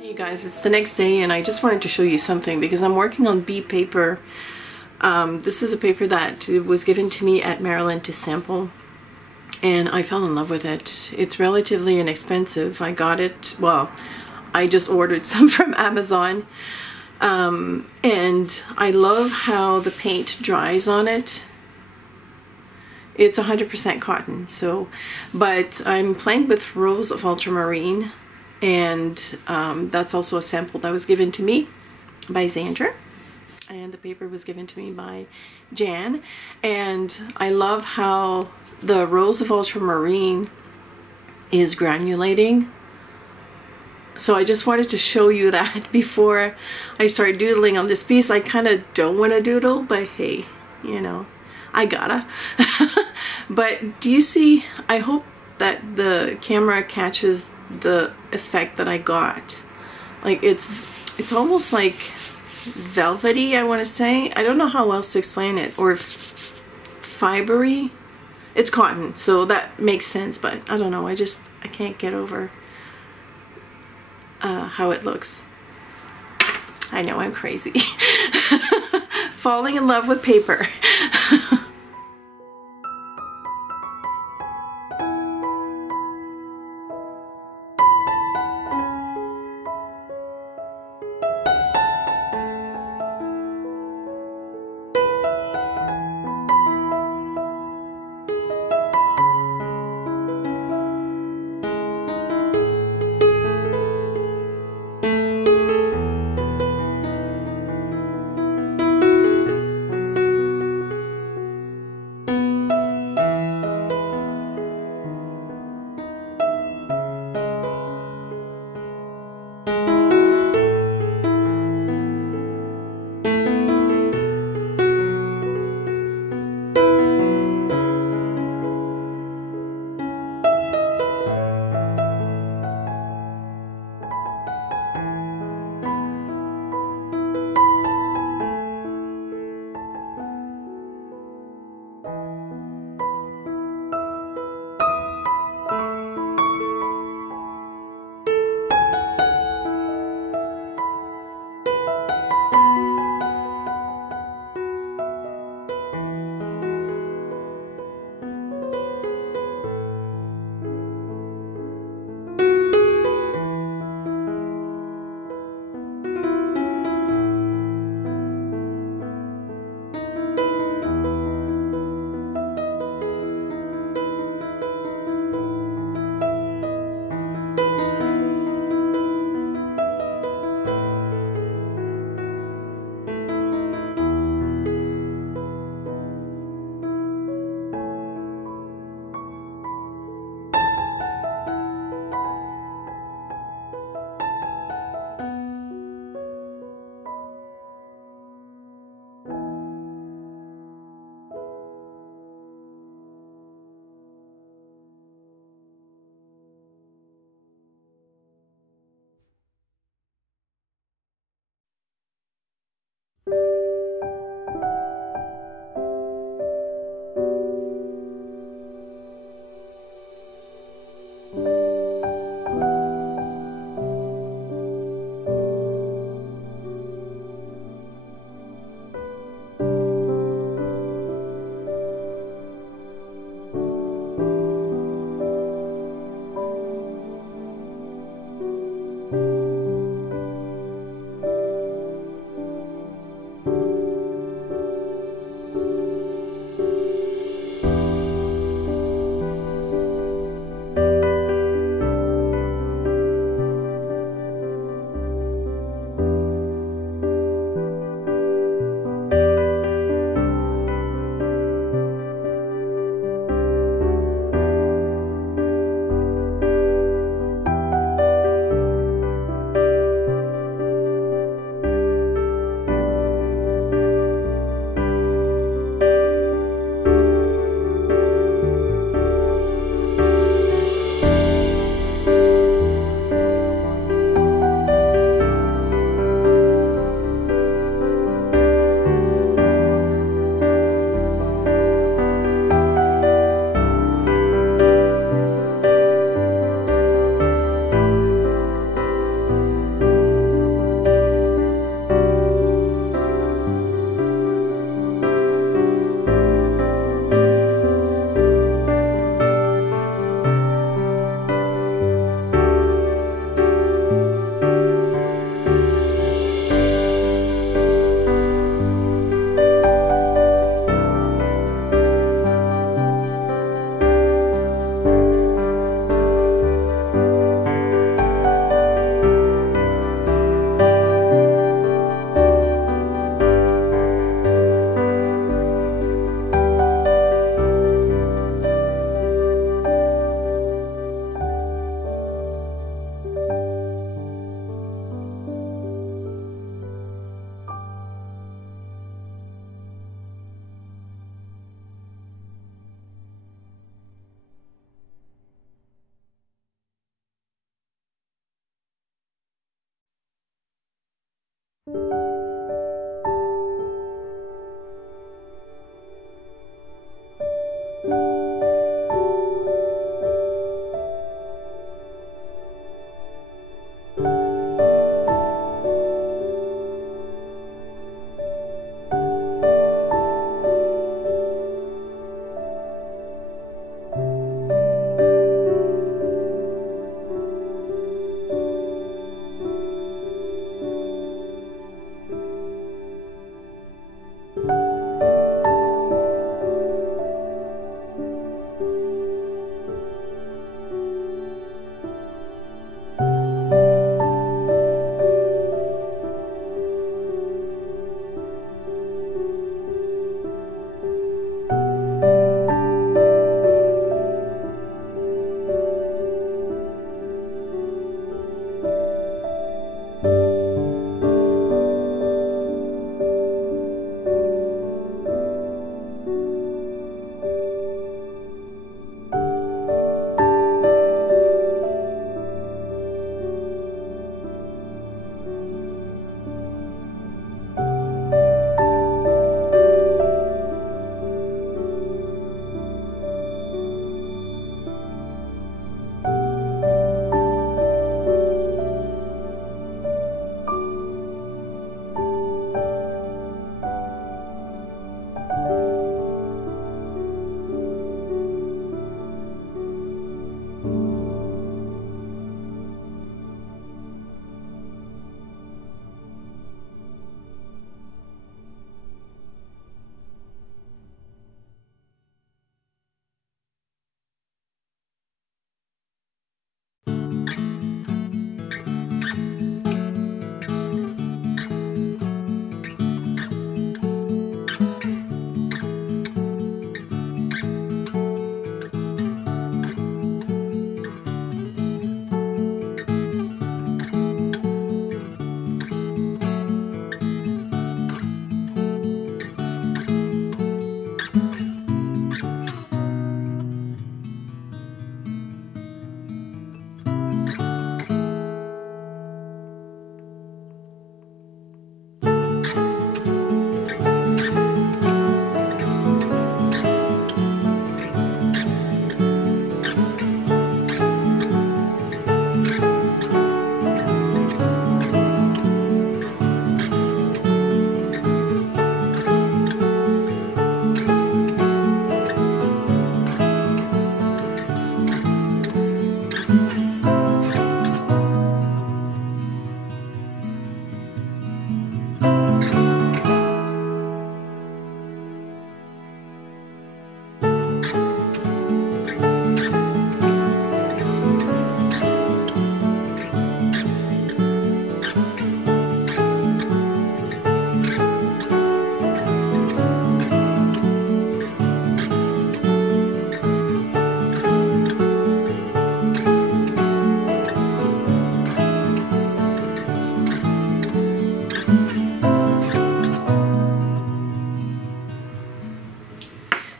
Hey guys, it's the next day and I just wanted to show you something because I'm working on B paper. This is a paper that was given to me at Maryland to sample and I fell in love with it. It's relatively inexpensive. I got it, well, I just ordered some from Amazon, and I love how the paint dries on it. It's 100% cotton, so, but I'm playing with rows of ultramarine, and that's also a sample that was given to me by Xandra, and the paper was given to me by Jan. And I love how the rows of ultramarine is granulating, so I just wanted to show you that before I start doodling on this piece. I kind of don't want to doodle, but hey, you know, I gotta. But do you see, I hope that the camera catches the effect that I got. Like it's almost like velvety, I want to say. I don't know how else to explain it, or fibery. It's cotton, so that makes sense, but I don't know, I can't get over how it looks. I know, I'm crazy. Falling in love with paper.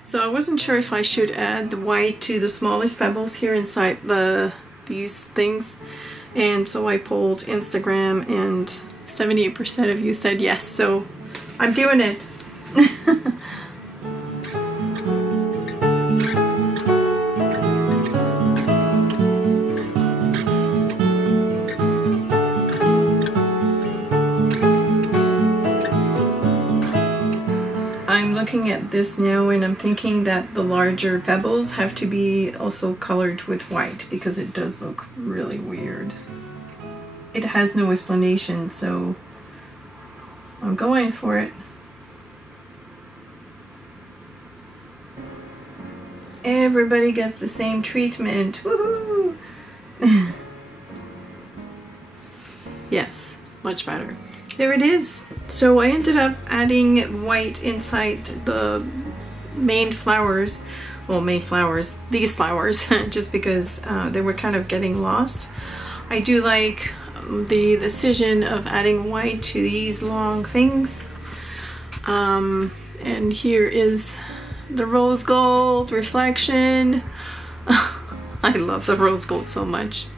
So I wasn't sure if I should add the white to the smallest pebbles here inside these things, and so I polled Instagram and 78% of you said yes, so I'm doing it. I'm looking at this now and I'm thinking that the larger pebbles have to be also colored with white because it does look really weird. It has no explanation, so I'm going for it. Everybody gets the same treatment. Woohoo! Yes, much better. There it is. So I ended up adding white inside the main flowers. Well, these flowers, just because they were kind of getting lost. I do like the decision of adding white to these long things. And here is the rose gold reflection. I love the rose gold so much.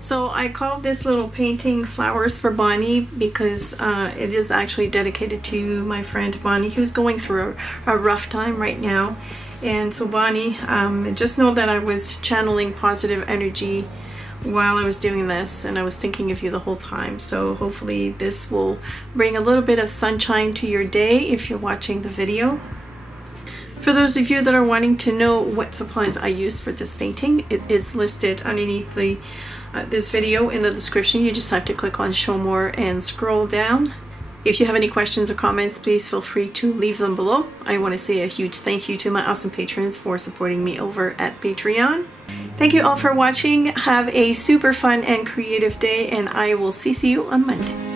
So I called this little painting Flowers for Bonnie because it is actually dedicated to my friend Bonnie, who's going through a rough time right now. And so Bonnie, just know that I was channeling positive energy while I was doing this, and I was thinking of you the whole time. So hopefully this will bring a little bit of sunshine to your day if you're watching the video. For those of you that are wanting to know what supplies I used for this painting, it is listed underneath this video in the description. You just have to click on show more and scroll down. If you have any questions or comments, please feel free to leave them below. I want to say a huge thank you to my awesome patrons for supporting me over at Patreon. Thank you all for watching. Have a super fun and creative day, and I will see you on Monday.